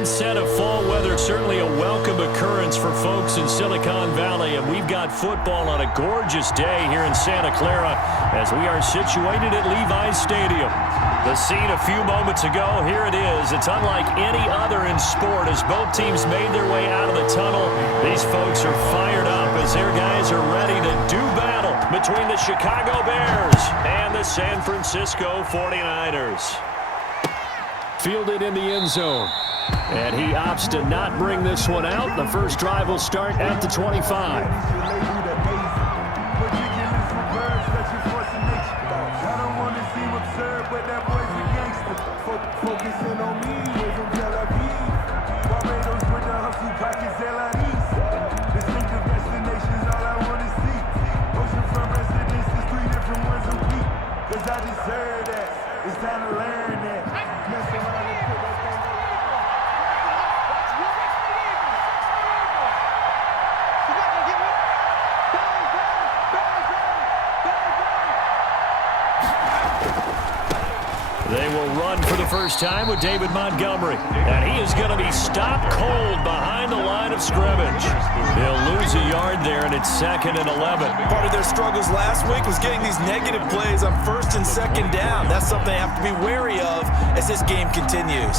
onset of fall weather, certainly a welcome occurrence for folks in Silicon Valley, and we've got football on a gorgeous day here in Santa Clara as we are situated at Levi's Stadium. The scene a few moments ago, here it is. It's unlike any other in sport as both teams made their way out of the tunnel. These folks are fired up as their guys are ready to do battle between the Chicago Bears and the San Francisco 49ers. Fielded in the end zone. And he opts to not bring this one out. The first drive will start at the 25. They will run for the first time with David Montgomery. And he is going to be stopped cold behind the line of scrimmage. He'll lose a yard there, and it's 2nd and 11. Part of their struggles last week was getting these negative plays on 1st and 2nd down. That's something they have to be wary of as this game continues.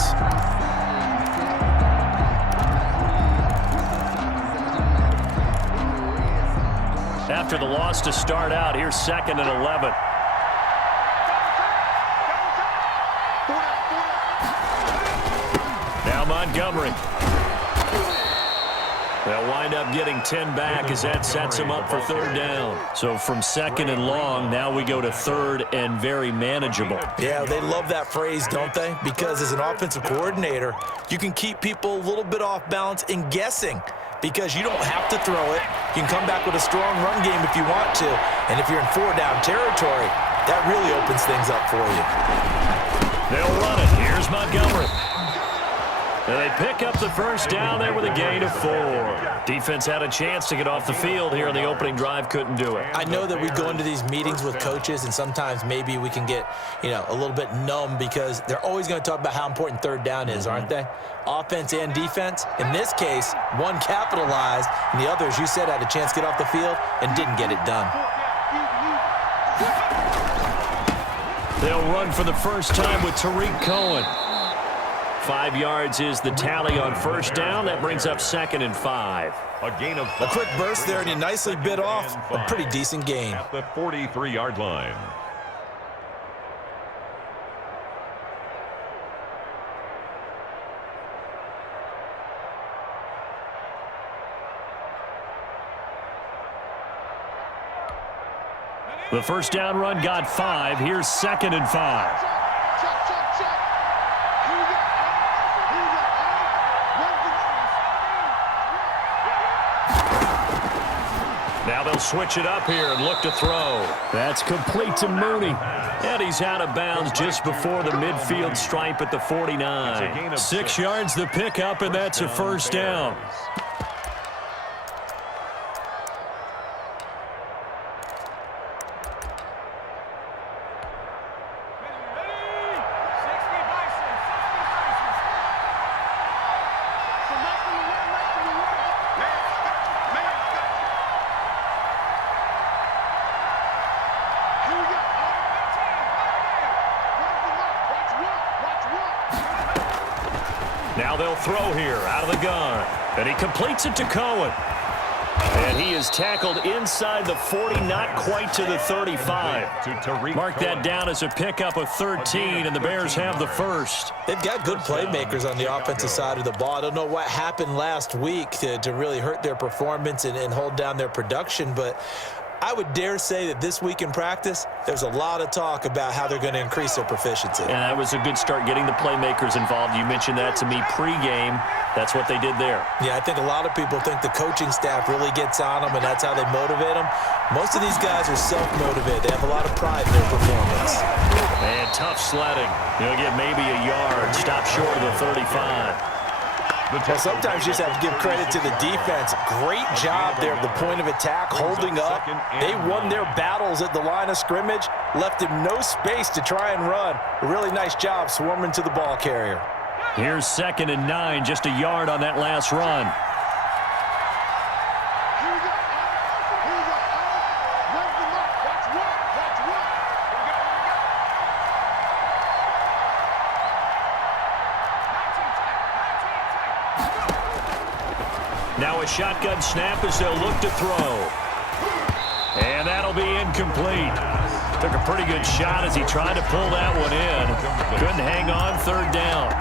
After the loss to start out, here's 2nd and 11. Now Montgomery. They'll wind up getting 10 back as that sets him up for 3rd down. So from 2nd and long, now we go to 3rd and very manageable. Yeah, they love that phrase, don't they? Because as an offensive coordinator, you can keep people a little bit off balance and guessing because you don't have to throw it. You can come back with a strong run game if you want to. And if you're in 4-down territory, that really opens things up for you. They'll run it. Here's Montgomery. And they pick up the first down there with a gain of 4. Defense had a chance to get off the field here in the opening drive, couldn't do it. I know that we go into these meetings with coaches, and sometimes maybe we can get, a little bit numb because they're always going to talk about how important 3rd down is, aren't they? Offense and defense. In this case, one capitalized, and the other, as you said, had a chance to get off the field and didn't get it done. They'll run for the first time with Tariq Cohen. 5 yards is the tally on 1st down. That brings up 2nd and 5. A quick burst there, and he nicely bit off a pretty decent gain. At the 43-yard line. The first down run got 5. Here's 2nd and 5. Now they'll switch it up here and look to throw. That's complete to Mooney. And he's out of bounds just before the midfield stripe at the 49. 6 yards the pickup, and that's a first down. Now they'll throw here out of the gun. And he completes it to Cohen. And he is tackled inside the 40, not quite to the 35. Mark that down as a pickup of 13, and the Bears have the first. They've got good playmakers on the offensive side of the ball. I don't know what happened last week to really hurt their performance and hold down their production, but I would dare say that this week in practice, there's a lot of talk about how they're going to increase their proficiency. And that was a good start getting the playmakers involved. You mentioned that to me pregame. That's what they did there. Yeah, I think a lot of people think the coaching staff really gets on them, and that's how they motivate them. Most of these guys are self-motivated. They have a lot of pride in their performance. And tough sledding. He'll get maybe a yard. Stop short of the 35. Well, sometimes you just have to give credit to the defense. Great job there at the point of attack, holding up. They won their battles at the line of scrimmage, left him no space to try and run. A really nice job swarming to the ball carrier. Here's 2nd and 9, just a yard on that last run. Now a shotgun snap as they'll look to throw. And that'll be incomplete. Took a pretty good shot as he tried to pull that one in. Couldn't hang on, 3rd down.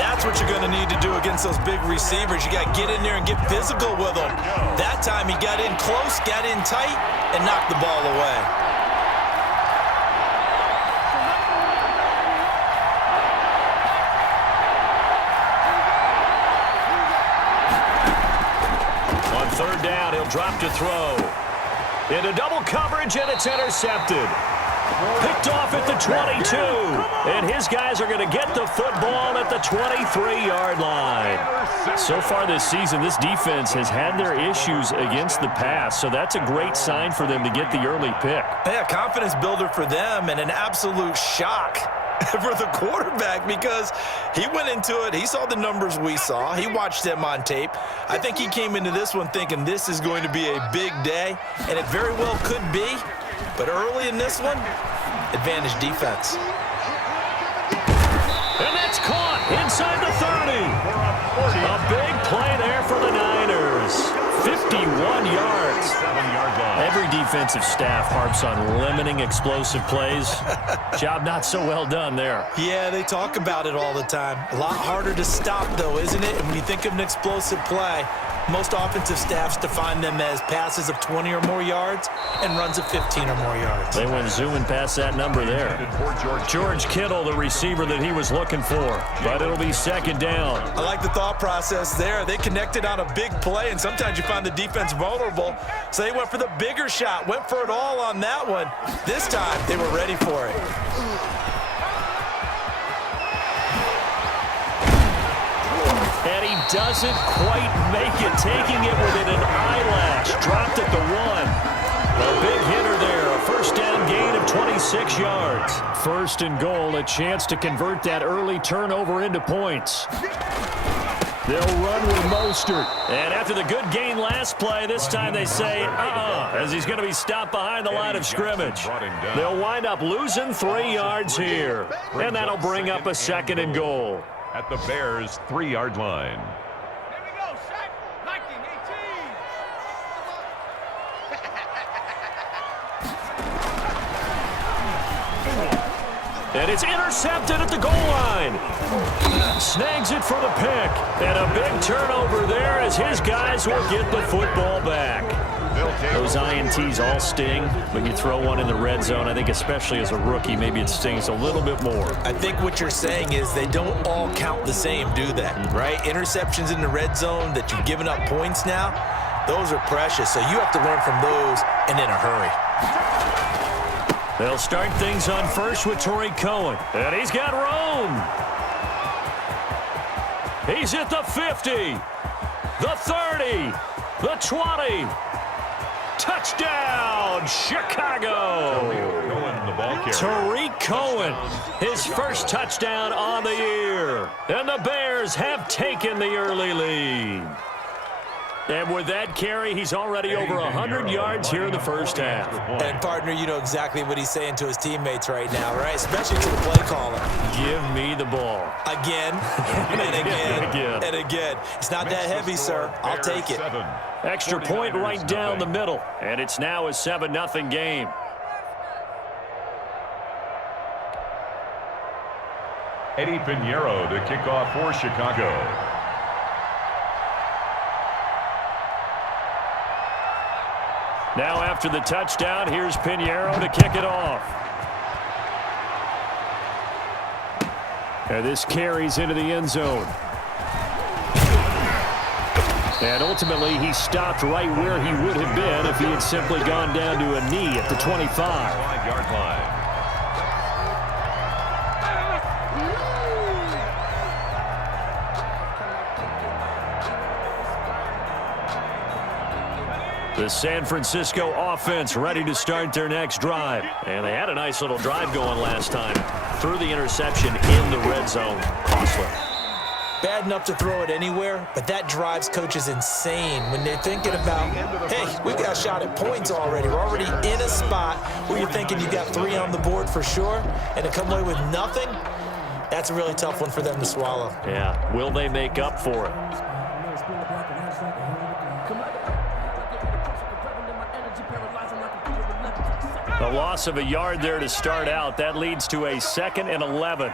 That's what you're going to need to do against those big receivers. You got to get in there and get physical with them. That time he got in close, got in tight, and knocked the ball away. On 3rd down, he'll drop to throw. Into double coverage, and it's intercepted. Picked off at the 22. And his guys are going to get the football at the 23-yard line. So far this season, this defense has had their issues against the pass, so that's a great sign for them to get the early pick. Yeah, confidence builder for them and an absolute shock for the quarterback because he went into it. He saw the numbers we saw. He watched them on tape. I think he came into this one thinking this is going to be a big day, and it very well could be. But early in this one, advantage defense. And that's caught inside the 30. A big play there for the Niners. 51 yards. 7-yard line. Every defensive staff harps on limiting explosive plays. Job not so well done there. Yeah, they talk about it all the time. A lot harder to stop, though, isn't it? And when you think of an explosive play, most offensive staffs define them as passes of 20 or more yards and runs of 15 or more yards. They went zooming past that number there. George Kittle, the receiver that he was looking for. But it'll be 2nd down. I like the thought process there. They connected on a big play, and sometimes you find the defense vulnerable. So they went for the bigger shot, went for it all on that one. This time, they were ready for it. And he doesn't quite make it, taking it within an eyelash. Dropped at the 1. A big hitter there, a 1st down gain of 26 yards. 1st and goal, a chance to convert that early turnover into points. They'll run with Mostert. And after the good gain last play, this time they say, as he's going to be stopped behind the line of scrimmage. They'll wind up losing 3 yards here. And that'll bring up a 2nd and goal. At the Bears' 3-yard line. Here we go, Shaq. 19-18. And it's intercepted at the goal line. Snags it for the pick. And a big turnover there as his guys will get the football back. Those INTs all sting when you throw one in the red zone. I think especially as a rookie, maybe it stings a little bit more. I think what you're saying is they don't all count the same, do they? Right? Interceptions in the red zone that you've given up points now, those are precious. So you have to learn from those and in a hurry. They'll start things on first with Torrey Cohen. And he's got Rome. He's at the 50, the 30, the 20. Touchdown, Chicago. Tariq Cohen, his first touchdown on the year. And the Bears have taken the early lead. And with that carry, he's already over 100 yards here in the first half. And, partner, you know exactly what he's saying to his teammates right now, right? Especially to the play caller. Give me the ball. Again, and again, and again. It's not that heavy, sir. I'll take it. Extra point right down the middle. And it's now a 7-0 game. Eddie Pinheiro to kick off for Chicago. Now after the touchdown, here's Pinheiro to kick it off. And this carries into the end zone. And ultimately, he stopped right where he would have been if he had simply gone down to a knee at the 25. 5-yard line. The San Francisco offense ready to start their next drive. And they had a nice little drive going last time. Threw the interception in the red zone. Costly. bad enough to throw it anywhere, but that drives coaches insane when they're thinking about, hey, we've got a shot at points already. We're already in a spot where you're thinking you got 3 on the board for sure, and to come away with nothing, that's a really tough one for them to swallow. Yeah, will they make up for it? A loss of a yard there to start out. That leads to a 2nd and 11.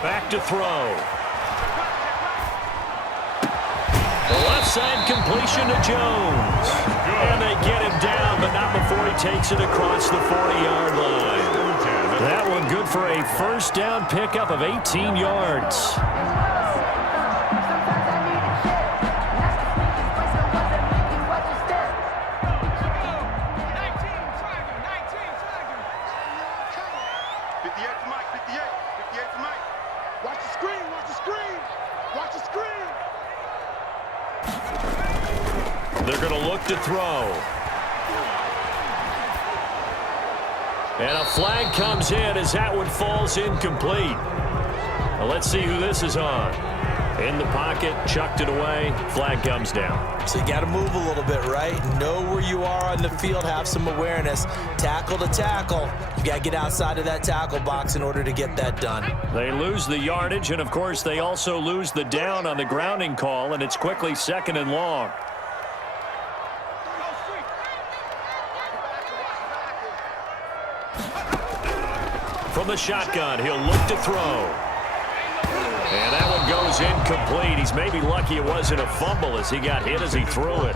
Back to throw. The left side completion to Jones. And they get him down, but not before he takes it across the 40-yard line. That one good for a first down pickup of 18 yards. They're going to look to throw. And a flag comes in as that one falls incomplete. Well, let's see who this is on. In the pocket, chucked it away, flag comes down. So you got to move a little bit, right? Know where you are on the field, have some awareness. Tackle to tackle. You got to get outside of that tackle box in order to get that done. They lose the yardage, and of course they also lose the down on the grounding call, and it's quickly 2nd and long. From the shotgun, he'll look to throw. And that one goes incomplete. He's maybe lucky it wasn't a fumble as he got hit as he threw it.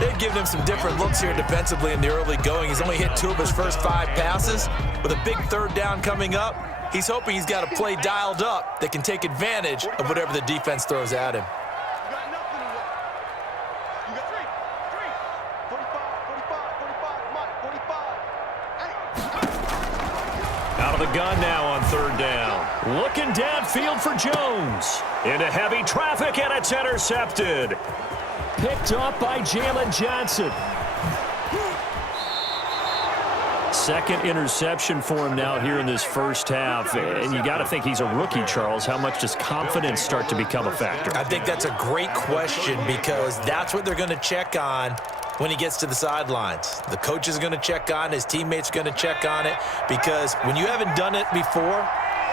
They've given him some different looks here defensively in the early going. He's only hit 2 of his first 5 passes. With a big 3rd down coming up, he's hoping he's got a play dialed up that can take advantage of whatever the defense throws at him. Out of the gun now on 3rd down. Looking downfield for Jones. Into heavy traffic, and it's intercepted. Picked off by Jalen Johnson. 2nd interception for him now here in this first half. And you got to think he's a rookie, Charles. How much does confidence start to become a factor? I think that's a great question because that's what they're going to check on when he gets to the sidelines. The coach is going to check on, his teammates are going to check on it, because when you haven't done it before,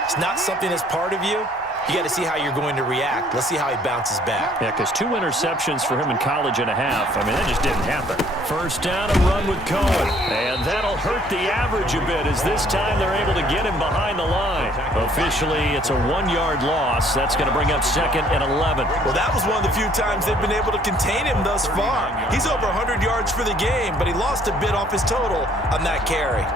it's not something that's part of you. You got to see how you're going to react. Let's see how he bounces back. Yeah, because 2 interceptions for him in college and a half. I mean, that just didn't happen. First down, a run with Cohen. And that'll hurt the average a bit as this time they're able to get him behind the line. Officially, it's a 1-yard loss. That's going to bring up 2nd and 11. Well, that was one of the few times they've been able to contain him thus far. He's over 100 yards for the game, but he lost a bit off his total on that carry.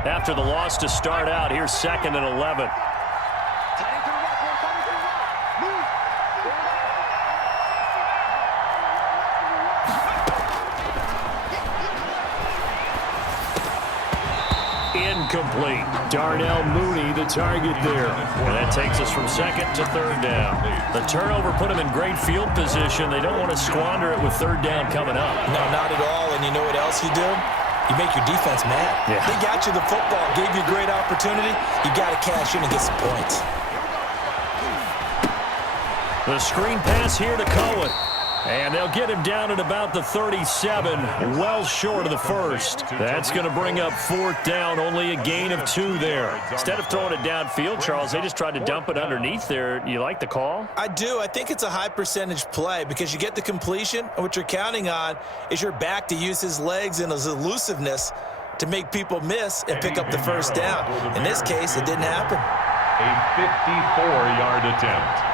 After the loss to start out, here's 2nd and 11. Incomplete. Darnell Mooney, the target there. And that takes us from 2nd to 3rd down. The turnover put them in great field position. They don't want to squander it with 3rd down coming up. No, not at all. And you know what else you do? You make your defense mad. Yeah. They got you the football, gave you a great opportunity. You got to cash in and get some points. The screen pass here to Cohen. And they'll get him down at about the 37, well short of the first. That's going to bring up 4th down, only a gain of 2 there. Instead of throwing it downfield, Charles, they just tried to dump it underneath there. You like the call? I do. I think it's a high percentage play because you get the completion, and what you're counting on is your back to use his legs and his elusiveness to make people miss and pick up the first down. In this case, it didn't happen. A 54-yard attempt.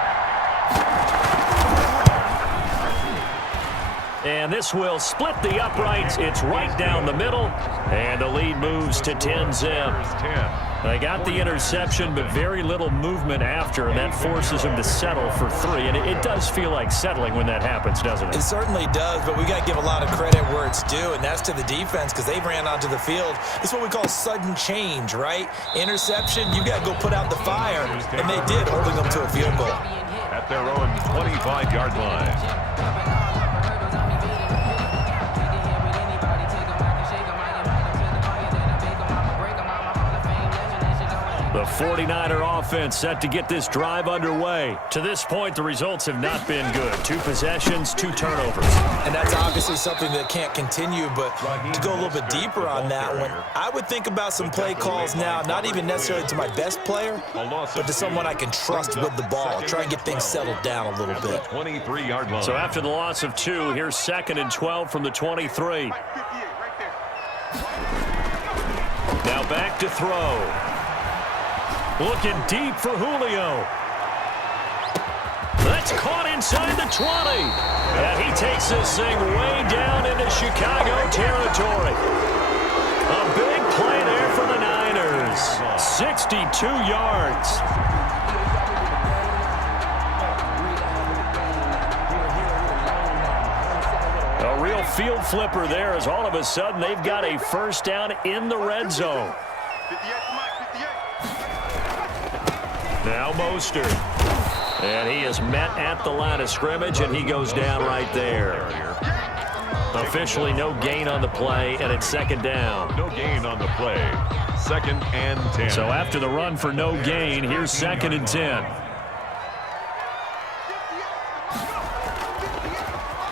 And this will split the uprights. It's right down the middle. And the lead moves to 10-zip. They got the interception, but very little movement after, and that forces them to settle for 3. And it does feel like settling when that happens, doesn't it? It certainly does, but we got to give a lot of credit where it's due, and that's to the defense because they ran onto the field. It's what we call sudden change, right? Interception, you got to go put out the fire, and they did, holding them to a field goal. At their own 25-yard line. The 49er offense set to get this drive underway. To this point, the results have not been good. 2 possessions, 2 turnovers. And that's obviously something that can't continue, but to go a little bit deeper on that one, I would think about some play calls now, not even necessarily to my best player, but to someone I can trust with the ball. Try and get things settled down a little bit. 23-yard line. So after the loss of 2, here's 2nd and 12 from the 23. Now back to throw. Looking deep for Julio. That's caught inside the 20. And he takes this thing way down into Chicago territory. A big play there for the Niners. 62 yards. A real field flipper there as all of a sudden they've got a first down in the red zone. Now Mostert. And he is met at the line of scrimmage, and he goes down right there. Officially no gain on the play, and it's 2nd down. No gain on the play. 2nd and 10. So after the run for no gain, here's 2nd and 10.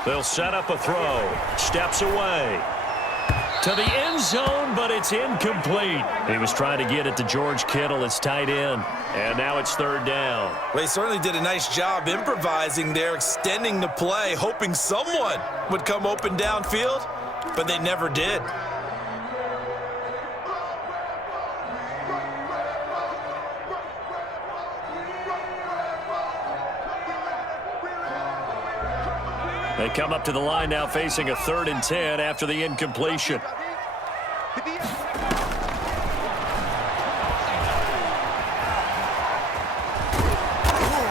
They'll set up a throw. Steps away. To the end zone, but it's incomplete. He was trying to get it to George Kittle, it's tight end. And now it's 3rd down. Well, he certainly did a nice job improvising there, extending the play, hoping someone would come open downfield, but they never did. They come up to the line now facing a 3rd and 10 after the incompletion.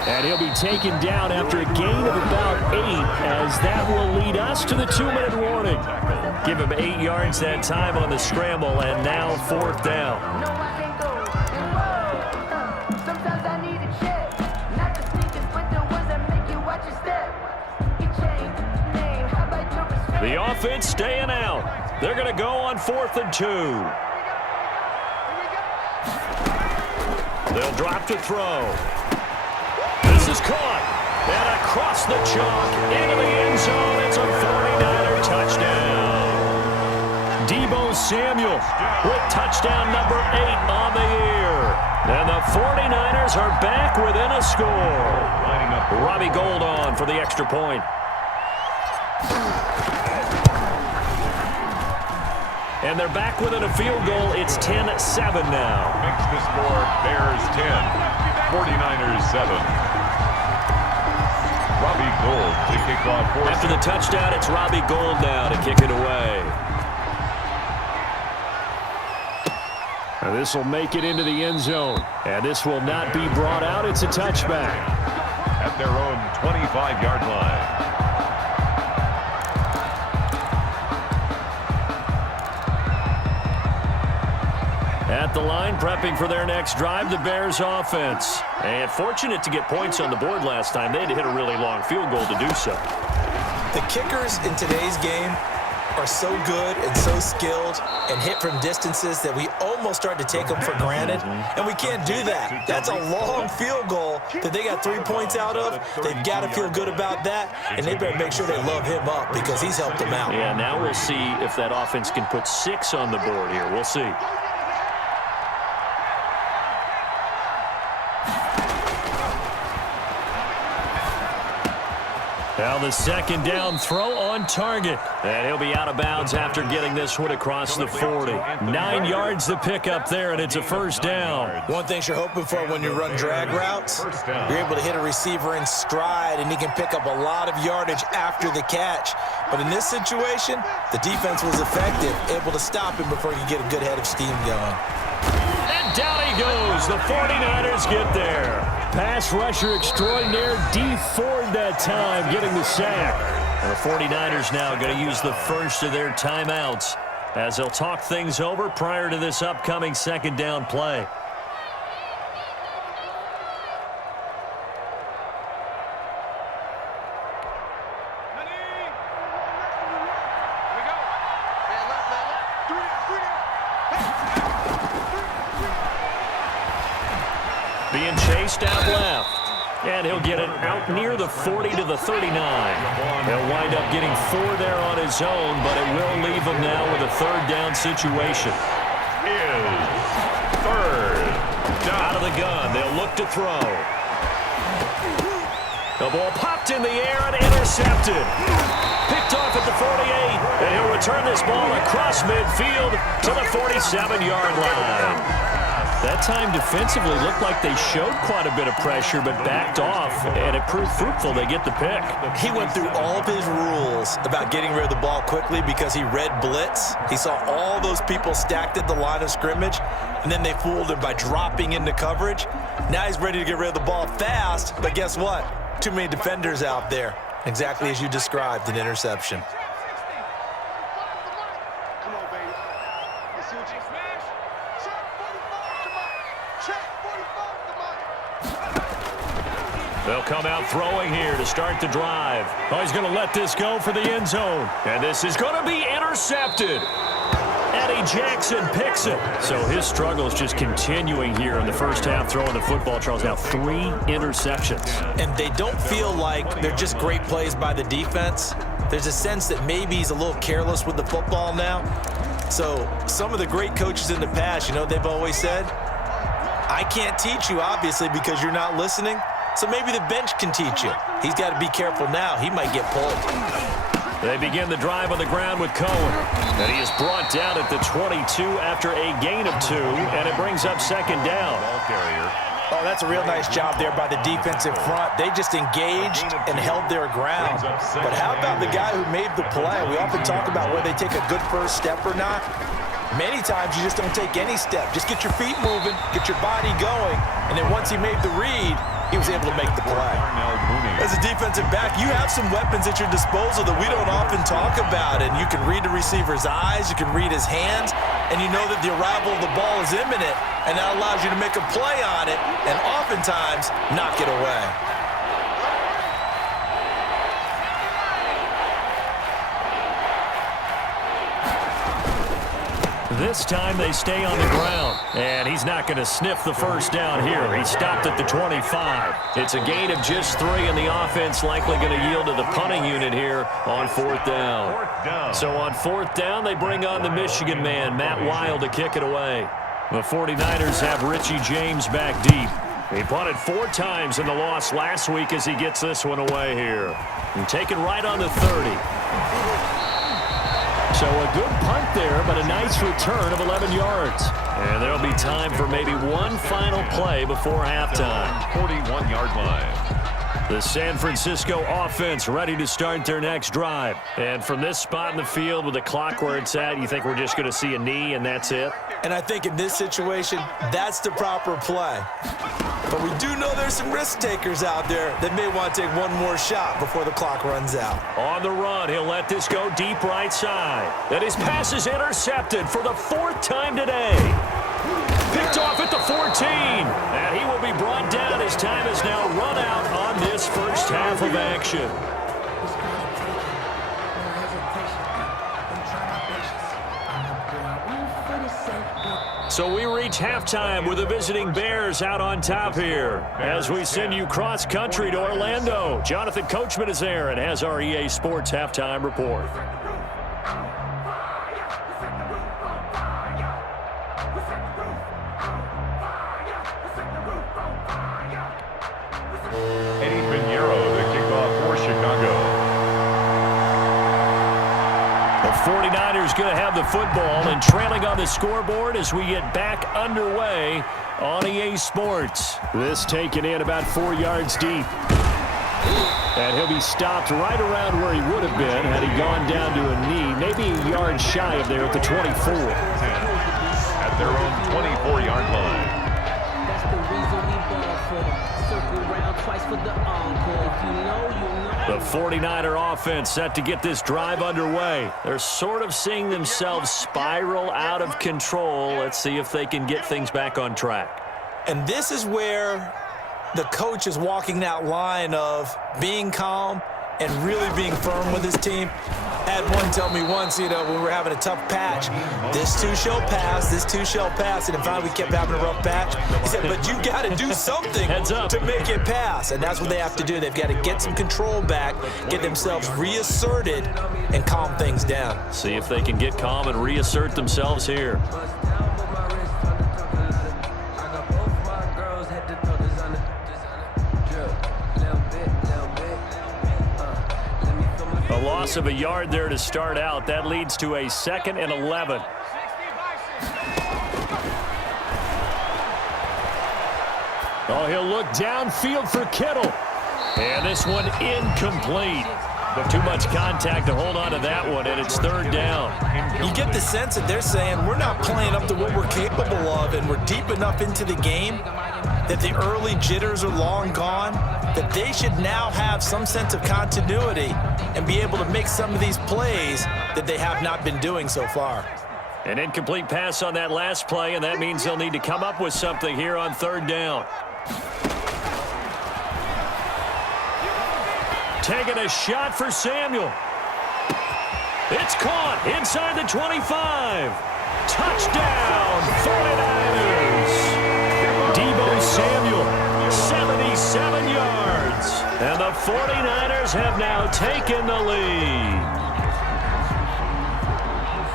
And he'll be taken down after a gain of about 8, as that will lead us to the 2-minute warning. Give him 8 yards that time on the scramble, and now 4th down. The offense staying out. They're going to go on 4th and 2. They'll drop to throw. This is caught. And across the chalk into the end zone. It's a 49er touchdown. Deebo Samuel with touchdown number 8 on the year. And the 49ers are back within a score. Robbie Gould on for the extra point. And they're back within a field goal. It's 10-7 now. Makes the score Bears 10, 49ers 7. Robbie Gould to kick off. After the touchdown, it's Robbie Gould now to kick it away. And this will make it into the end zone. And this will not be brought out. It's a touchback. At their own 25-yard line. At the line, prepping for their next drive, the Bears offense. And fortunate to get points on the board last time. They had to hit a really long field goal to do so. The kickers in today's game are so good and so skilled and hit from distances that we almost start to take them for granted, and we can't do that. That's a long field goal that they got 3 points out of. They've got to feel good about that, and they better make sure they love him up because he's helped them out. Yeah, now we'll see if that offense can put 6 on the board here. We'll see. Now the 2nd down throw on target. And he'll be out of bounds after getting this one across the 40. 9 yards to pick up there, and it's a 1st down. One thing you're hoping for when you run drag routes, you're able to hit a receiver in stride, and he can pick up a lot of yardage after the catch. But in this situation, the defense was effective, able to stop him before he could get a good head of steam going. And down he goes. The 49ers get there. Pass rusher extraordinaire, D Ford that time, getting the sack. And the 49ers now going to use the first of their timeouts as they'll talk things over prior to this upcoming second down play. Being chased out left. And he'll get it out near the 40 to the 39. He'll wind up getting 4 there on his own, but it will leave him now with a third down situation. Third down. Out of the gun, they'll look to throw. The ball popped in the air and intercepted. Picked off at the 48, and he'll return this ball across midfield to the 47-yard line. That time defensively looked like they showed quite a bit of pressure but backed off, and it proved fruitful. They get the pick. He went through all of his rules about getting rid of the ball quickly because he read blitz. He saw all those people stacked at the line of scrimmage, and then they fooled him by dropping into coverage. Now he's ready to get rid of the ball fast, but guess what? Too many defenders out there. Exactly as you described, an interception. They'll come out throwing here to start the drive. Oh, he's going to let this go for the end zone. And this is going to be intercepted. Eddie Jackson picks it. So his struggle is just continuing here in the first half, throwing the football. Charles, now 3 interceptions. And they don't feel like they're just great plays by the defense. There's a sense that maybe he's a little careless with the football now. So some of the great coaches in the past, you know, they've always said, I can't teach you, obviously, because you're not listening. So maybe the bench can teach you. He's got to be careful now. He might get pulled. They begin the drive on the ground with Cohen. And he is brought down at the 22 after a gain of 2, and it brings up second down. Ball carrier. Oh, that's a real nice job there by the defensive front. They just engaged and held their ground. But how about the guy who made the play? We often talk about whether they take a good first step or not. Many times you just don't take any step. Just get your feet moving, get your body going, and then once he made the read, he was able to make the play. As a defensive back, you have some weapons at your disposal that we don't often talk about, and you can read the receiver's eyes, you can read his hands, and you know that the arrival of the ball is imminent, and that allows you to make a play on it and oftentimes knock it away. This time they stay on the ground, and he's not going to sniff the first down here. He stopped at the 25. It's a gain of just 3, and the offense likely going to yield to the punting unit here on 4th down. So on 4th down, they bring on the Michigan man, Matt Wild, to kick it away. The 49ers have Richie James back deep. He punted 4 times in the loss last week as he gets this one away here. And taken right on the 30. So a good punt there, but a nice return of 11 yards. And there'll be time for maybe one final play before halftime. 41-yard line. The San Francisco offense ready to start their next drive. And from this spot in the field with the clock where it's at, you think we're just going to see a knee and that's it? And I think in this situation, that's the proper play. But we do know there's some risk takers out there that may want to take one more shot before the clock runs out. On the run, he'll let this go deep right side. And his pass is intercepted for the 4th time today. Picked off at the 14. And he will be brought down. His time is now run out on this first half of action. So we reach halftime with the visiting Bears out on top here as we send you cross-country to Orlando. Jonathan Coachman is there and has our EA Sports halftime report. Eddie Pinheiro, the kickoff for Chicago. The 49ers going to have the football and trailing on the scoreboard as we get back underway on EA Sports. This taken in about 4 yards deep. And he'll be stopped right around where he would have been had he gone down to a knee, maybe a yard shy of there at the 24. At at their own 24-yard line. That's the reason we ball for. Circle round twice for the encore. If you know, you know. The 49er offense set to get this drive underway. They're sort of seeing themselves spiral out of control. Let's see if they can get things back on track. And this is where the coach is walking that line of being calm and really being firm with his team. I had one tell me once, when we were having a tough patch, this too shall pass, this too shall pass. And finally we kept having a rough patch. He said, but you got to do something to make it pass. And that's what they have to do. They've got to get some control back, get themselves reasserted, and calm things down. See if they can get calm and reassert themselves here. A loss of a yard there to start out. That leads to a 2nd and 11. Oh, he'll look downfield for Kittle. And this one incomplete. But too much contact to hold on to that one, and it's 3rd down. You get the sense that they're saying we're not playing up to what we're capable of, and we're deep enough into the game that the early jitters are long gone, that they should now have some sense of continuity and be able to make some of these plays that they have not been doing so far. An incomplete pass on that last play, and that means they'll need to come up with something here on 3rd down. Taking a shot for Samuel. It's caught inside the 25. Touchdown, 49ers. Deebo Samuel, 77 yards. And the 49ers have now taken the lead.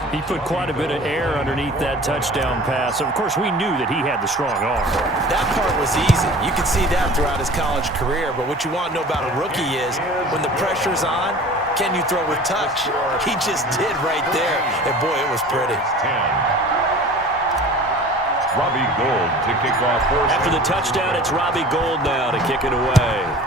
He put quite a bit of air underneath that touchdown pass. Of course, we knew that he had the strong arm. That part was easy. You could see that throughout his college career. But what you want to know about a rookie is when the pressure's on, can you throw with touch? He just did right there. And, boy, it was pretty. 10. Robbie Gould to kick off. After the touchdown, it's Robbie Gould now to kick it away.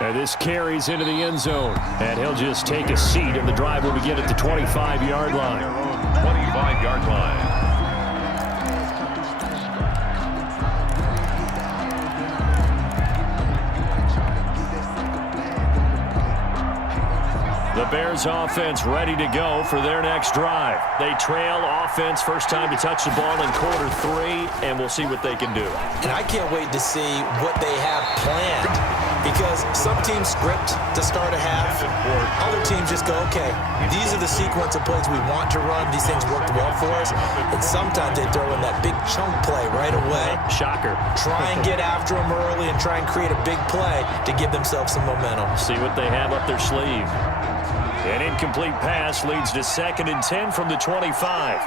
And this carries into the end zone. And he'll just take a seat in the drive when we get at the 25-yard line. 25-yard line. The Bears offense ready to go for their next drive. They trail offense, first time to touch the ball in quarter 3, and we'll see what they can do. And I can't wait to see what they have planned, because some teams script to start a half. Other teams just go, okay, these are the sequence of plays we want to run. These things worked well for us. And sometimes they throw in that big chunk play right away. Shocker. Try and get after them early and try and create a big play to give themselves some momentum. See what they have up their sleeve. An incomplete pass leads to 2nd and 10 from the 25.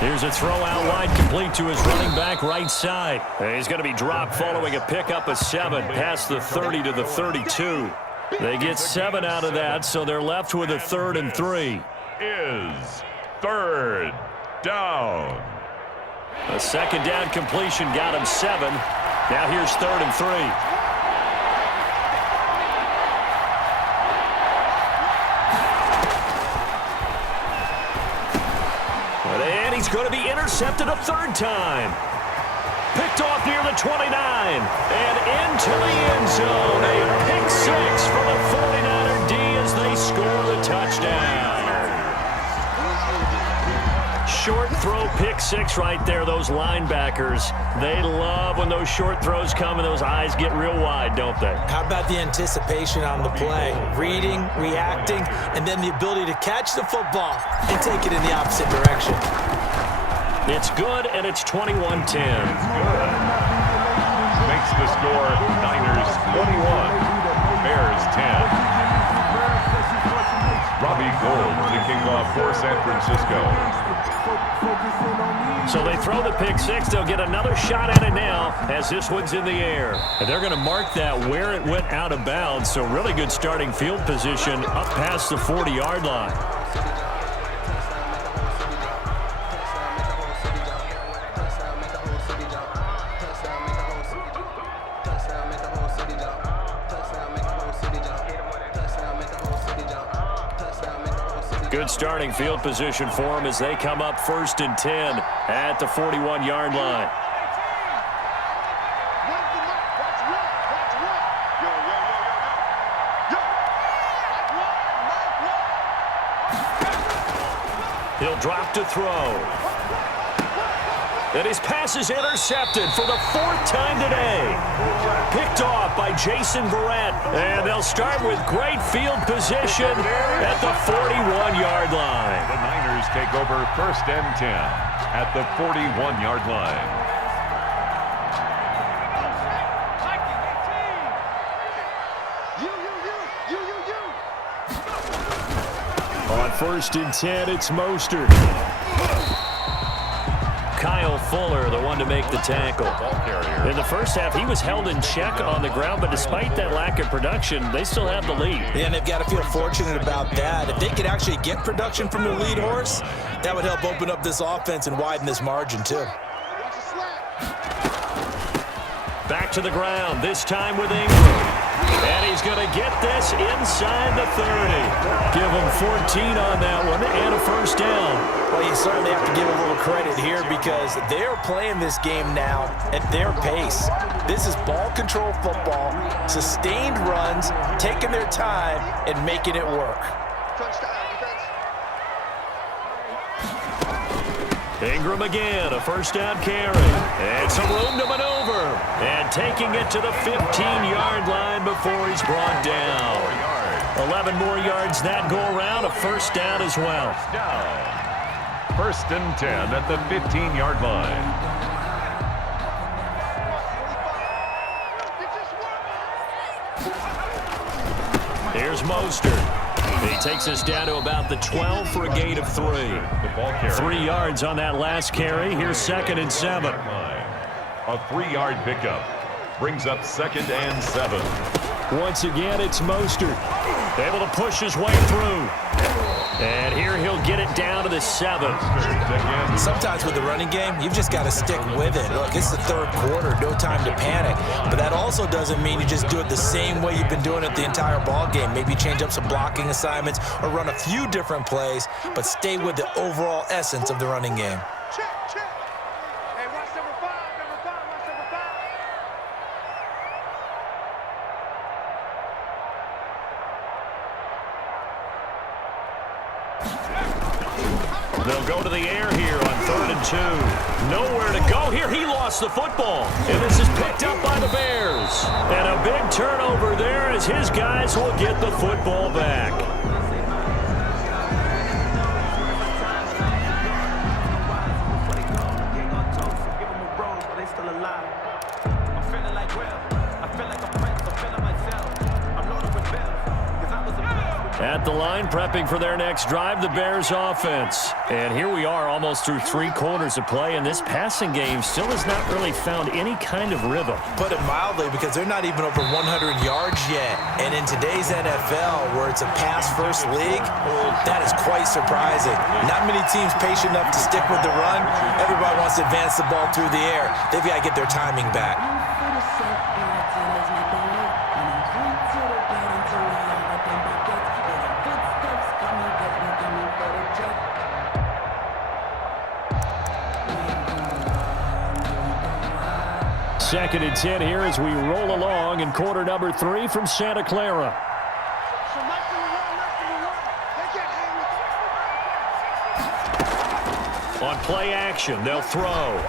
Here's a throw out wide, complete to his running back right side. And he's going to be dropped following a pickup of 7 past the 30 to the 32. They get 7 out of that, so they're left with a 3rd and 3. Is 3rd down. A 2nd down completion got him 7. Now here's 3rd and 3. And he's going to be intercepted a 3rd time. Picked off near the 29. And into the end zone. A pick 6 for the 49er D as they score the touchdown. Short throw pick 6 right there. Those linebackers, they love when those short throws come and those eyes get real wide, don't they? How about the anticipation on the play? Reading, reacting, and then the ability to catch the football and take it in the opposite direction. It's good, and it's 21-10. Makes the score Niners 21, Bears 10. Robbie Gould to kick off for San Francisco. So they throw the pick 6. They'll get another shot at it now as this one's in the air. And they're going to mark that where it went out of bounds. So really good starting field position up past the 40-yard line. Good starting field position for them as they come up 1st and 10 at the 41-yard line. He'll drop to throw. And his pass is intercepted for the 4th time today. Picked off by Jason Verrett. And they'll start with great field position at the 41-yard line. The Niners take over 1st and 10 at the 41-yard line. On 1st and 10, it's Mostert. Kyle Fuller, the one to make the tackle. In the first half, he was held in check on the ground, but despite that lack of production, they still have the lead. Yeah, and they've got to feel fortunate about that. If they could actually get production from the lead horse, that would help open up this offense and widen this margin, too. Back to the ground, this time with Ingram. And he's going to get this inside the 30. Give him 14 on that one and a 1st down. Well, you certainly have to give a little credit here because they're playing this game now at their pace. This is ball control football, sustained runs, taking their time, and making it work. Ingram again, a 1st down carry. And some room to maneuver. And taking it to the 15-yard line before he's brought down. 11 more yards that go around, a 1st down as well. 1st and 10 at the 15-yard line. Here's Mostert. He takes us down to about the 12 for a gain of 3. 3 yards on that last carry. Here's 2nd and 7. A 3-yard pickup brings up 2nd and 7. Once again, it's Mostert. Able to push his way through. And here he'll get it down to the 7. Sometimes with the running game, you've just got to stick with it. Look, it's the 3rd quarter, no time to panic. But that also doesn't mean you just do it the same way you've been doing it the entire ball game. Maybe change up some blocking assignments or run a few different plays, but stay with the overall essence of the running game. Hey, watch number 5, watch number 5. They'll go to the air here on 3rd and 2. Nowhere to go here. He lost the football. And this is picked up by the Bears. And a big turnover there as his guys will get the football back. At the line, prepping for their next drive, the Bears offense. And here we are almost through 3 quarters of play, and this passing game still has not really found any kind of rhythm. Put it mildly, because they're not even over 100 yards yet. And in today's NFL, where it's a pass-first league, that is quite surprising. Not many teams patient enough to stick with the run. Everybody wants to advance the ball through the air. They've got to get their timing back. Second and 10 here as we roll along in quarter number 3 from Santa Clara. On play action, they'll throw.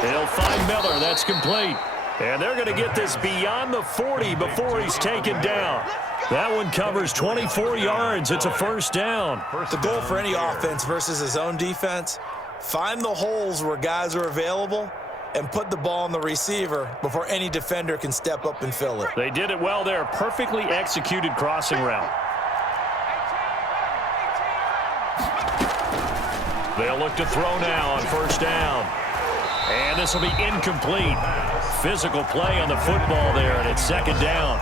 They'll find Miller. That's complete. And they're going to get this beyond the 40 before he's taken down. That one covers 24 yards. It's a 1st down. The goal for any offense versus his own defense, find the holes where guys are available and put the ball on the receiver before any defender can step up and fill it. They did it well there. Perfectly executed crossing route. They'll look to throw now on 1st down. And this will be incomplete. physical play on the football there, and it's second down.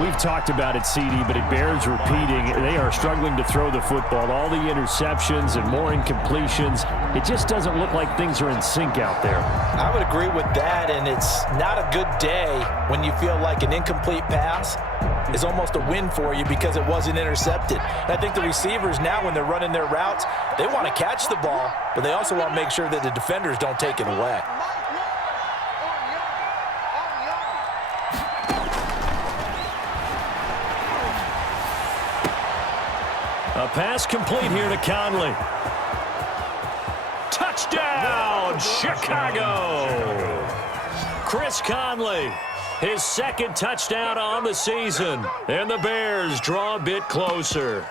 We've talked about it, CD, but it bears repeating. They are struggling to throw the football. All the interceptions and more incompletions. It just doesn't look like things are in sync out there. I would agree with that, and it's not a good day when you feel like an incomplete pass is almost a win for you because it wasn't intercepted. And I think the receivers now, when they're running their routes, they want to catch the ball, but they also want to make sure that the defenders don't take it away. A pass complete here to Conley. Touchdown, Chicago! Chris Conley, his second touchdown on the season. And the Bears draw a bit closer.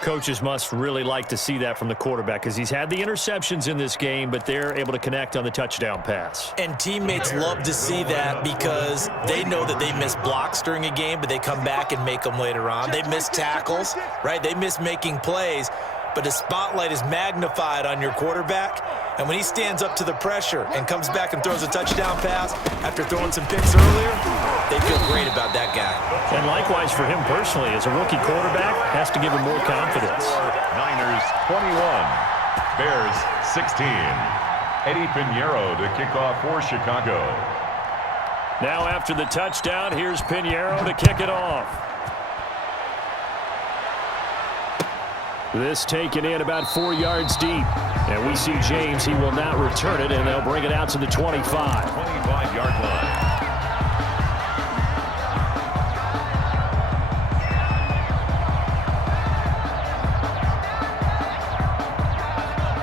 Coaches must really like to see that from the quarterback because he's had the interceptions in this game, but they're able to connect on the touchdown pass. And teammates love to see that because they know that they miss blocks during a game, but they come back and make them later on. They miss tackles, right? They miss making plays, but the spotlight is magnified on your quarterback. And when he stands up to the pressure and comes back and throws a touchdown pass after throwing some picks earlier, they feel great about that guy. And likewise for him personally, as a rookie quarterback, has to give him more confidence. Niners 21, Bears 16. Eddie Pinheiro to kick off for Chicago. Now after the touchdown, here's Pinheiro to kick it off. This taken in about 4 yards deep. And we see James, he will not return it, and they'll bring it out to the 25. 25-yard line.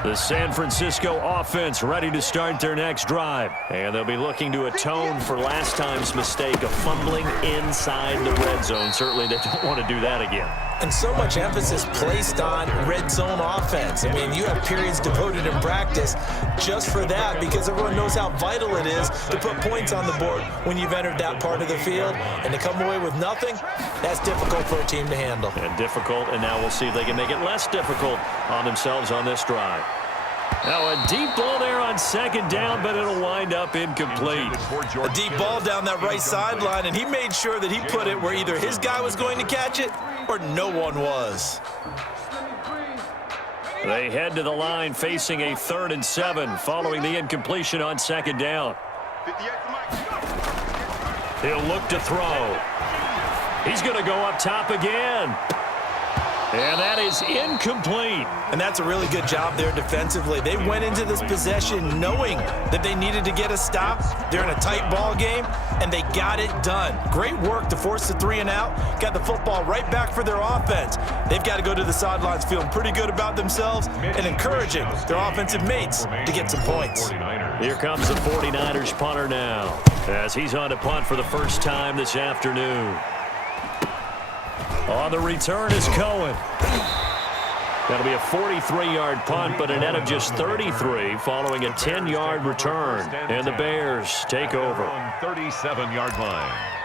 The San Francisco offense ready to start their next drive. And they'll be looking to atone for last time's mistake of fumbling inside the red zone. Certainly they don't want to do that again. And so much emphasis placed on red zone offense. I mean, you have periods devoted in practice just for that because everyone knows how vital it is to put points on the board when you've entered that part of the field. And to come away with nothing, that's difficult for a team to handle. And difficult, and now we'll see if they can make it less difficult on themselves on this drive. Now a deep ball there on second down, but it'll wind up incomplete. A deep ball down that right sideline, and he made sure that he put it where either his guy was going to catch it or no one was. They head to the line facing a 3rd and 7 following the incompletion on second down. He'll look to throw. He's going to go up top again. And that is incomplete. And that's a really good job there defensively. They went into this possession knowing that they needed to get a stop. They're in a tight ball game, and they got it done. Great work to force the 3 and out. Got the football right back for their offense. They've got to go to the sidelines feeling pretty good about themselves and encouraging their offensive mates to get some points. Here comes the 49ers punter now as he's on to punt for the first time this afternoon. On the return is Cohen. That'll be a 43-yard punt, but a net of just 33 following a 10-yard return. And the Bears take over. 37-yard line.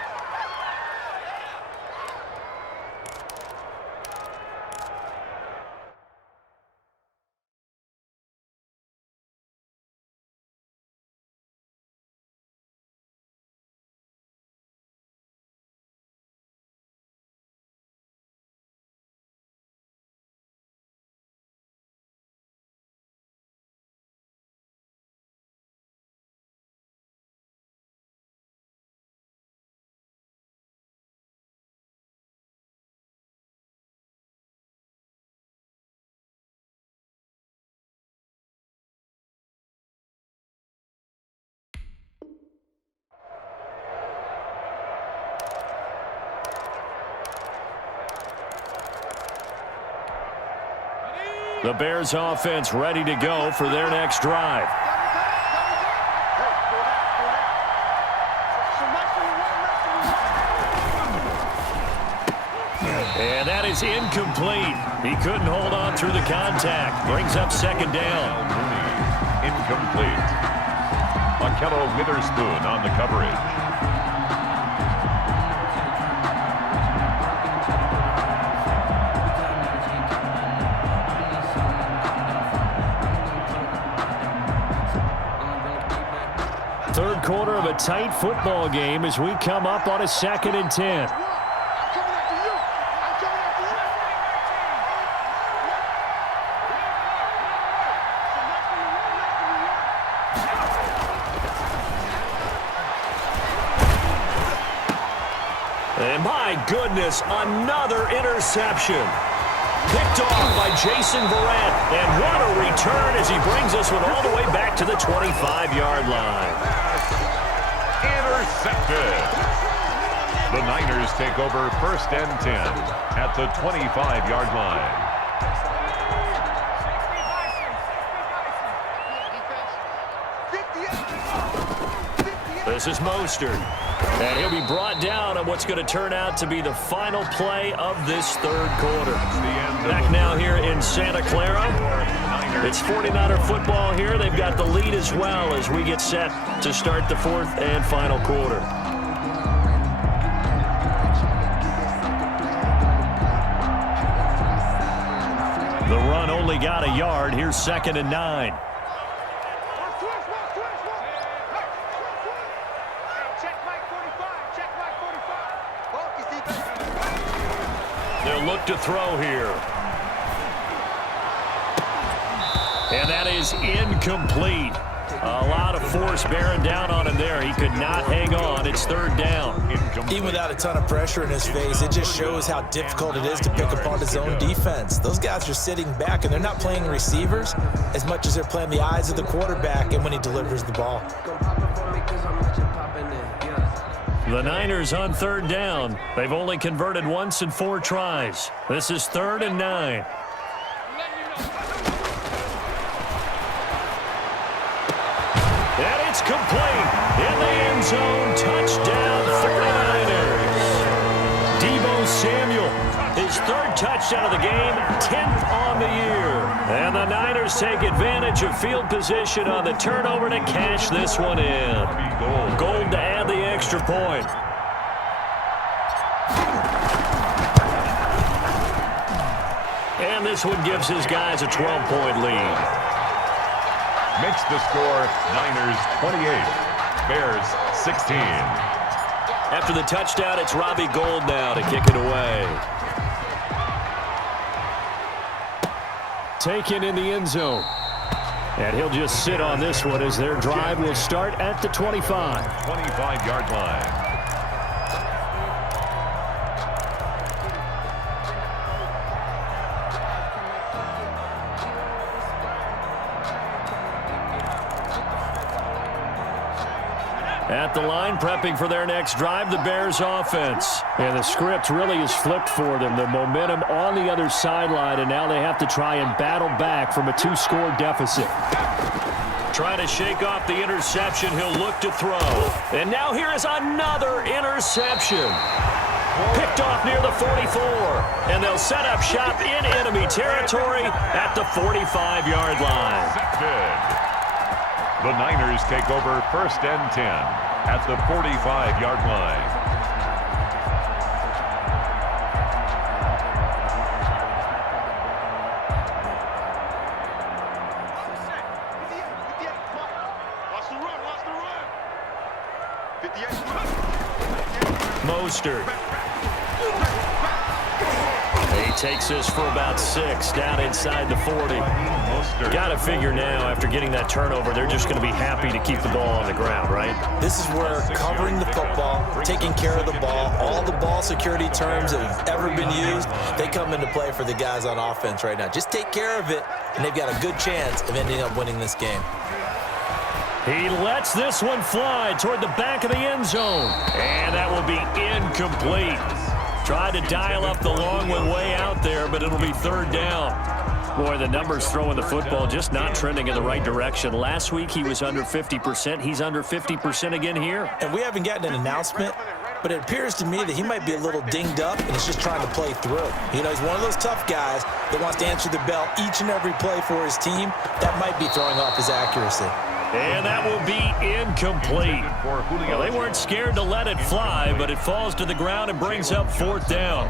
The Bears offense ready to go for their next drive. And that is incomplete. He couldn't hold on through the contact. Brings up second down. Incomplete. Akello Witherspoon on the coverage. Third quarter of a tight football game as we come up on a 2nd and 10. And my goodness, another interception. Picked off by Jason Verrett. And what a return as he brings this one all the way back to the 25-yard line. Intercepted. The Niners take over 1st and 10 at the 25-yard line. This is Mostert. And he'll be brought down on what's going to turn out to be the final play of this 3rd quarter. Back now here in Santa Clara. It's 49er football here. They've got the lead as well as we get set to start the 4th and final quarter. The run only got a yard. Here's 2nd and 9. They'll look to throw here. And that is incomplete. A lot of force bearing down on him there. He could not hang on. It's 3rd down. Even without a ton of pressure in his face, it just shows how difficult it is to pick apart his own defense. Those guys are sitting back, and they're not playing receivers as much as they're playing the eyes of the quarterback and when he delivers the ball. The Niners on 3rd down. They've only converted once in 4 tries. This is 3rd and 9. And it's complete. In the end zone. Touchdown 49ers. Deebo Samuel. His 3rd touchdown of the game. 10th on the year. And the Niners take advantage of field position on the turnover to cash this one in. Gold to add the extra point. And this one gives his guys a 12-point lead. Makes the score Niners 28, Bears 16. After the touchdown, it's Robbie Gould now to kick it away. Taken in the end zone. And he'll just sit on this one as their drive will start at the 25. 25-yard line. At the line, prepping for their next drive, the Bears offense. And the script really is flipped for them. The momentum on the other sideline, and now they have to try and battle back from a 2-score deficit. Trying to shake off the interception. He'll look to throw. And now here is another interception. Picked off near the 44. And they'll set up shop in enemy territory at the 45-yard line. The Niners take over 1st and 10 at the 45-yard line. Mostert. He takes this for about 6 down inside the 40. Got to figure now after getting that turnover, they're just going to be happy to keep the ball on the ground, right? This is where covering the football, taking care of the ball, all the ball security terms that have ever been used, they come into play for the guys on offense right now. Just take care of it, and they've got a good chance of ending up winning this game. He lets this one fly toward the back of the end zone. And that will be incomplete. Tried to dial up the long one way out there, but it'll be 3rd down. Boy, the numbers throwing the football just not trending in the right direction. Last week he was under 50%. He's under 50% again here. And we haven't gotten an announcement, but it appears to me that he might be a little dinged up and is just trying to play through. You know, he's one of those tough guys that wants to answer the bell each and every play for his team. That might be throwing off his accuracy. And that will be incomplete. Well, they weren't scared to let it fly, but it falls to the ground and brings up 4th down.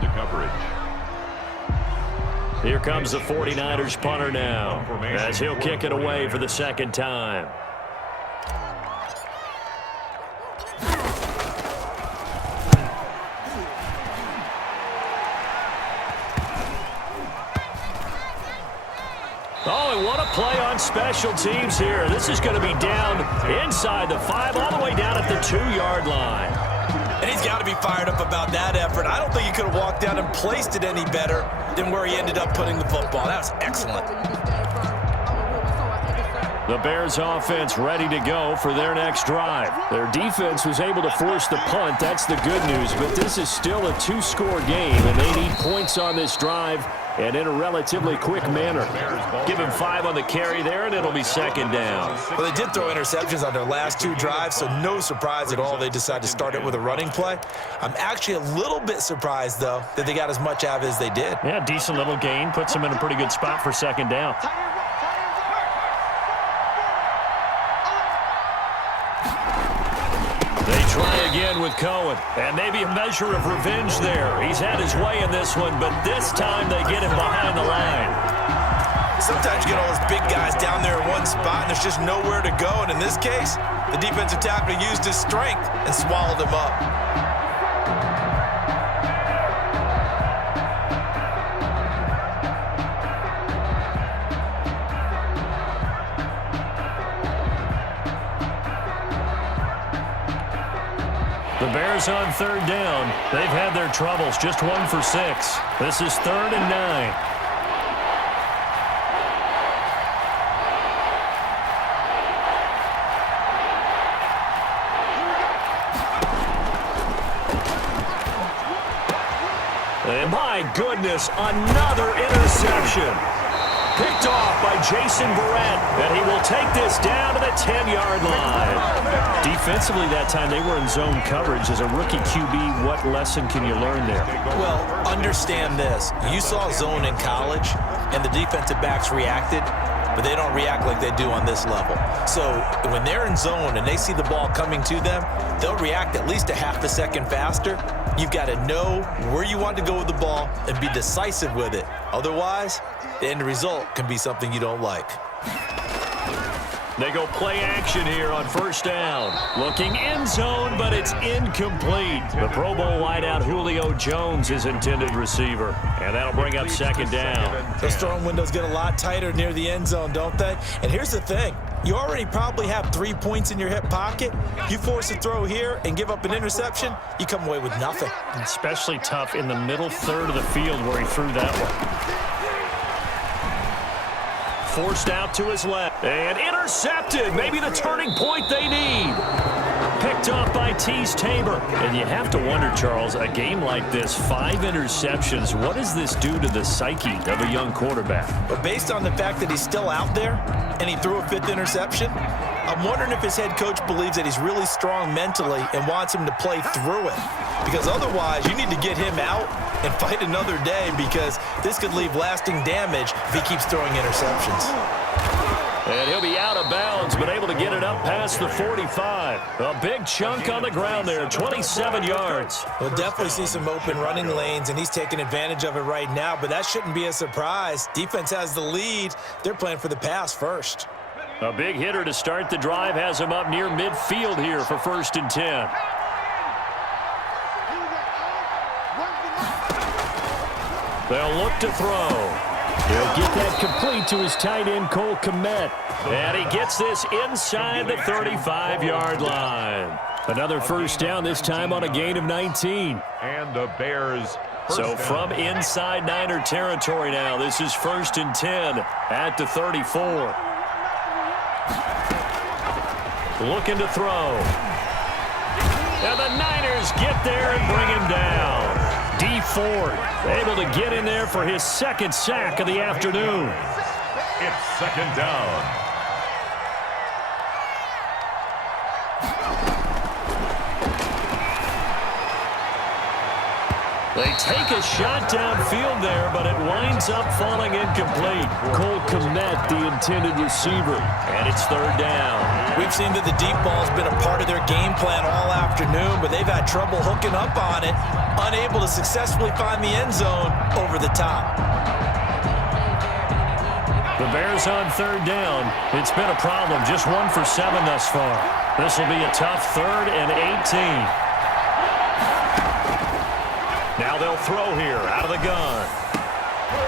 Here comes the 49ers punter now, as he'll kick it away for the 2nd time. boy, what a play on special teams here. This is going to be down inside the 5, all the way down at the 2-yard line. And he's got to be fired up about that effort. I don't think he could have walked down and placed it any better than where he ended up putting the football. That was excellent. The Bears offense ready to go for their next drive. Their defense was able to force the punt. That's the good news. But this is still a 2-score game, and they need points on this drive and in a relatively quick manner. Give him 5 on the carry there, and it'll be second down. Well, they did throw interceptions on their last 2 drives, so no surprise at all they decided to start it with a running play. I'm actually a little bit surprised, though, that they got as much out of it as they did. Yeah, decent little gain. Puts them in a pretty good spot for second down. Try again with Cohen, and maybe a measure of revenge there. He's had his way in this one, but this time they get him behind the line. Sometimes you get all those big guys down there in one spot, and there's just nowhere to go. And in this case, the defensive tackle used his strength and swallowed him up. The Bears on third down. They've had their troubles, just 1 for 6. This is 3rd and 9. And my goodness, another interception. Picked off by Jason Barrett, and he will take this down to the 10-yard line. Defensively that time, they were in zone coverage. As a rookie QB, what lesson can you learn there? Well, understand this. You saw zone in college, and the defensive backs reacted, but they don't react like they do on this level. So when they're in zone and they see the ball coming to them, they'll react at least a half a second faster. You've got to know where you want to go with the ball and be decisive with it. Otherwise, the end result can be something you don't like. They go play action here on first down. Looking in zone, but it's incomplete. The Pro Bowl wideout Julio Jones is intended receiver. And that'll bring up second down. Those throwing windows get a lot tighter near the end zone, don't they? And here's the thing. You already probably have 3 points in your hip pocket. You force a throw here and give up an interception, you come away with nothing. Especially tough in the middle third of the field where he threw that one. Forced out to his left. And intercepted. Maybe the turning point they need. Picked off by Tease Tabor. And you have to wonder, Charles, a game like this, 5 interceptions, what does this do to the psyche of a young quarterback? But based on the fact that he's still out there and he threw a 5th interception, I'm wondering if his head coach believes that he's really strong mentally and wants him to play through it. Because otherwise, you need to get him out and fight another day, because this could leave lasting damage if he keeps throwing interceptions. And he'll be out of bounds, but able to get it up past the 45. A big chunk on the ground there, 27 yards. We'll definitely see some open running lanes, and he's taking advantage of it right now, but that shouldn't be a surprise. Defense has the lead. They're playing for the pass first. A big hitter to start the drive has him up near midfield here for 1st and 10. They'll look to throw. He'll get that complete to his tight end, Cole Kmet. And he gets this inside the 35-yard line. Another first down, this time on a gain of 19. And the Bears. So from inside Niner territory now, this is 1st and 10 at the 34. Looking to throw. And the Niners get there and bring him down. D Ford able to get in there for his 2nd sack of the afternoon. It's 2nd down. They take a shot downfield there, but it winds up falling incomplete. Cole Kmet, the intended receiver. And it's 3rd down. We've seen that the deep ball's been a part of their game plan all afternoon, but they've had trouble hooking up on it, unable to successfully find the end zone over the top. The Bears on 3rd down. It's been a problem, just 1 for 7 thus far. This will be a tough 3rd and 18. Now they'll throw here out of the gun.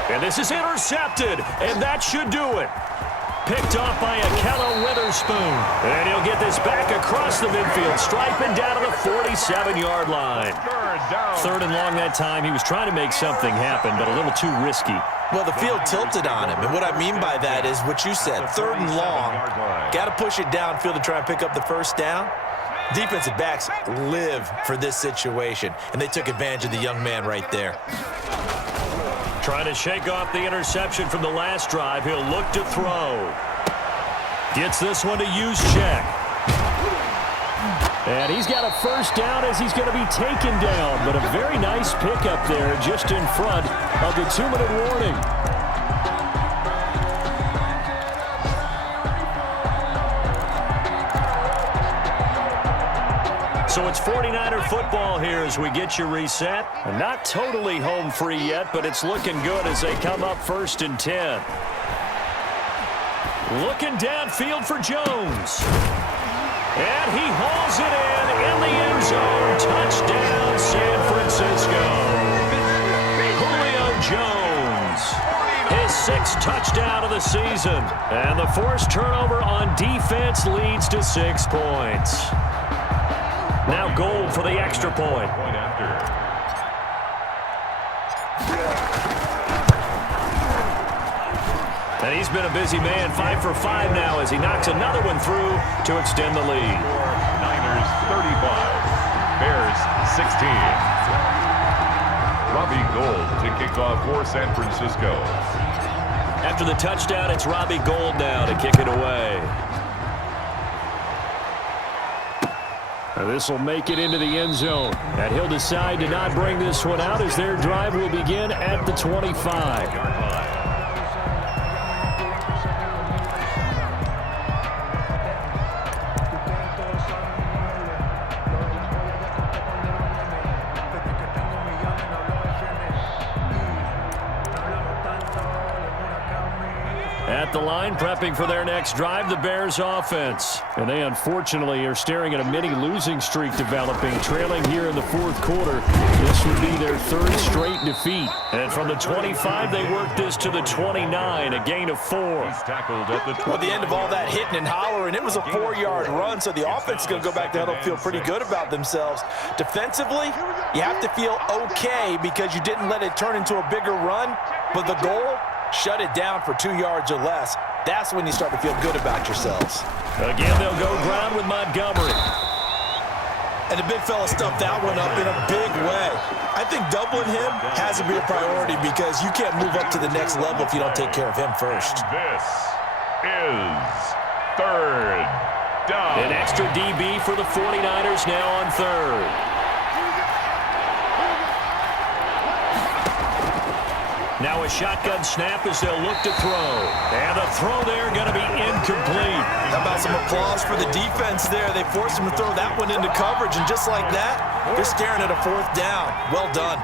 And this is intercepted, and that should do it. Picked off by Akello Witherspoon. And he'll get this back across the midfield stripe and down to the 47-yard line. Third and long that time. He was trying to make something happen, but a little too risky. Well, the field tilted on him, and what I mean by that is what you said, third and long. Got to push it downfield to try and pick up the first down. Defensive backs live for this situation, and they took advantage of the young man right there. Trying to shake off the interception from the last drive. He'll look to throw. Gets this one to Juszczyk. And he's got a first down as he's going to be taken down. But a very nice pickup there just in front of the 2-minute warning. So it's 49er football here as we get you reset. Not totally home free yet, but it's looking good as they come up 1st and 10. Looking downfield for Jones. And he hauls it in the end zone. Touchdown, San Francisco. Julio Jones. His 6th touchdown of the season. And the forced turnover on defense leads to 6 points. Now Gold for the extra point. And he's been a busy man, 5 for 5 now as he knocks another one through to extend the lead. Niners 35, Bears 16. Robbie Gold to kick off for San Francisco. After the touchdown, it's Robbie Gold now to kick it away. This will make it into the end zone. And he'll decide to not bring this one out as their drive will begin at the 25. At the line, prepping for their next drive, the Bears offense. And they unfortunately are staring at a mini losing streak developing, trailing here in the 4th quarter. This would be their 3rd straight defeat. And from the 25, they work this to the 29, a gain of 4. He's tackled at the 20. Well, at the end of all that hitting and hollering, it was a 4-yard run, so the offense is going to go back to huddle, feel pretty good about themselves. Defensively, you have to feel okay because you didn't let it turn into a bigger run, but the goal, shut it down for 2 yards or less. That's when you start to feel good about yourselves. Again, they'll go ground with Montgomery. And the big fella stuffed that one up in a big way. I think doubling him has to be a priority because you can't move up to the next level if you don't take care of him first. This is 3rd down. An extra DB for the 49ers now on 3rd. Now a shotgun snap as they'll look to throw. And the throw there going to be incomplete. How about some applause for the defense there? They forced him to throw that one into coverage, and just like that, they're staring at a 4th down. Well done.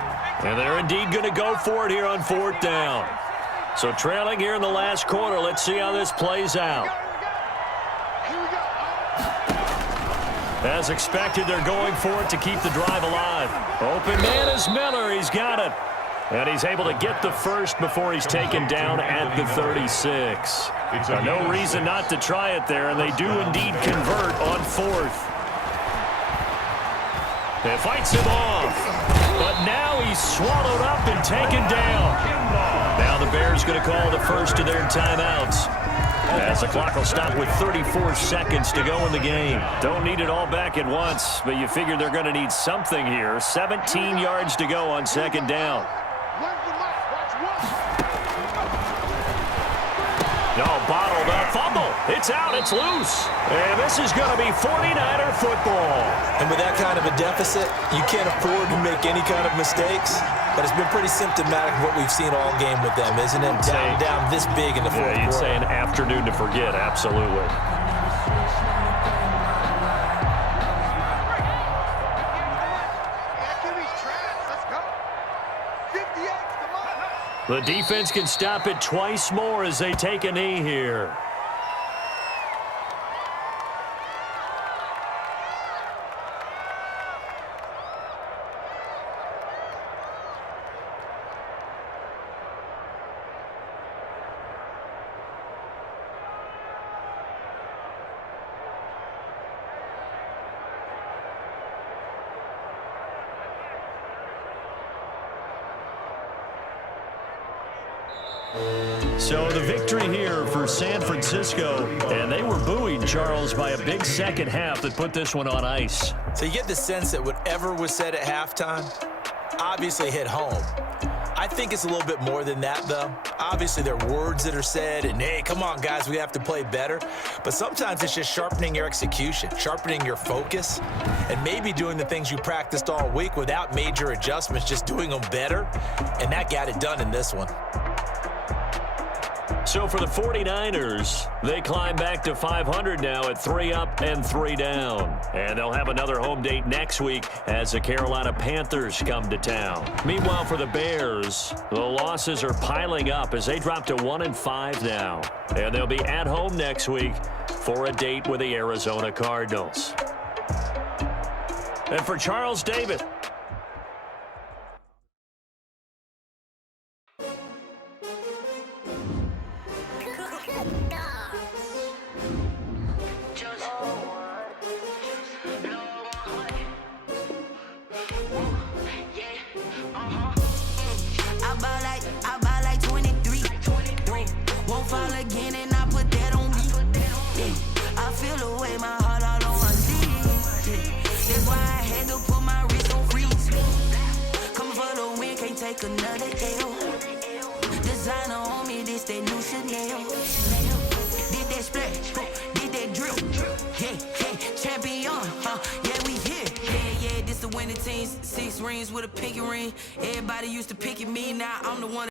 And they're indeed going to go for it here on 4th down. So trailing here in the last quarter. Let's see how this plays out. As expected, they're going for it to keep the drive alive. Open man is Miller. He's got it. And he's able to get the first before he's taken down at the 36. No reason not to try it there, and they do indeed convert on 4th. It fights him off, but now he's swallowed up and taken down. Now the Bears going to call the first of their timeouts, as the clock will stop with 34 seconds to go in the game. Don't need it all back at once, but you figure they're going to need something here. 17 yards to go on 2nd down. No, bottled up, fumble. It's out, it's loose. And this is going to be 49er football. And with that kind of a deficit, you can't afford to make any kind of mistakes. But it's been pretty symptomatic of what we've seen all game with them, isn't it? Down this big in the 4th quarter. You'd say an afternoon to forget, absolutely. The defense can stop it twice more as they take a knee here. So the victory here for San Francisco, and they were buoyed, Charles, by a big second half that put this one on ice. So you get the sense that whatever was said at halftime obviously hit home. I think it's a little bit more than that, though. Obviously, there are words that are said, and, hey, come on, guys, we have to play better. But sometimes it's just sharpening your execution, sharpening your focus, and maybe doing the things you practiced all week without major adjustments, just doing them better, and that got it done in this one. So for the 49ers, they climb back to 500 now at 3 up and 3 down. And they'll have another home date next week as the Carolina Panthers come to town. Meanwhile, for the Bears, the losses are piling up as they drop to 1-5 now. And they'll be at home next week for a date with the Arizona Cardinals. And for Charles Davis, I buy like 23. Won't fall again and I put that on me. I feel the way my heart all on my sleeve. That's why I had to put my wrist on freeze. Coming for the win, can't take another L. Designer on me, this that new Chanel. Did that splash, did that drill. Yeah, champion, yeah, we here. Yeah, this the winning team. 6 rings with a pinky ring. Everybody used to pick at me, now I'm the one.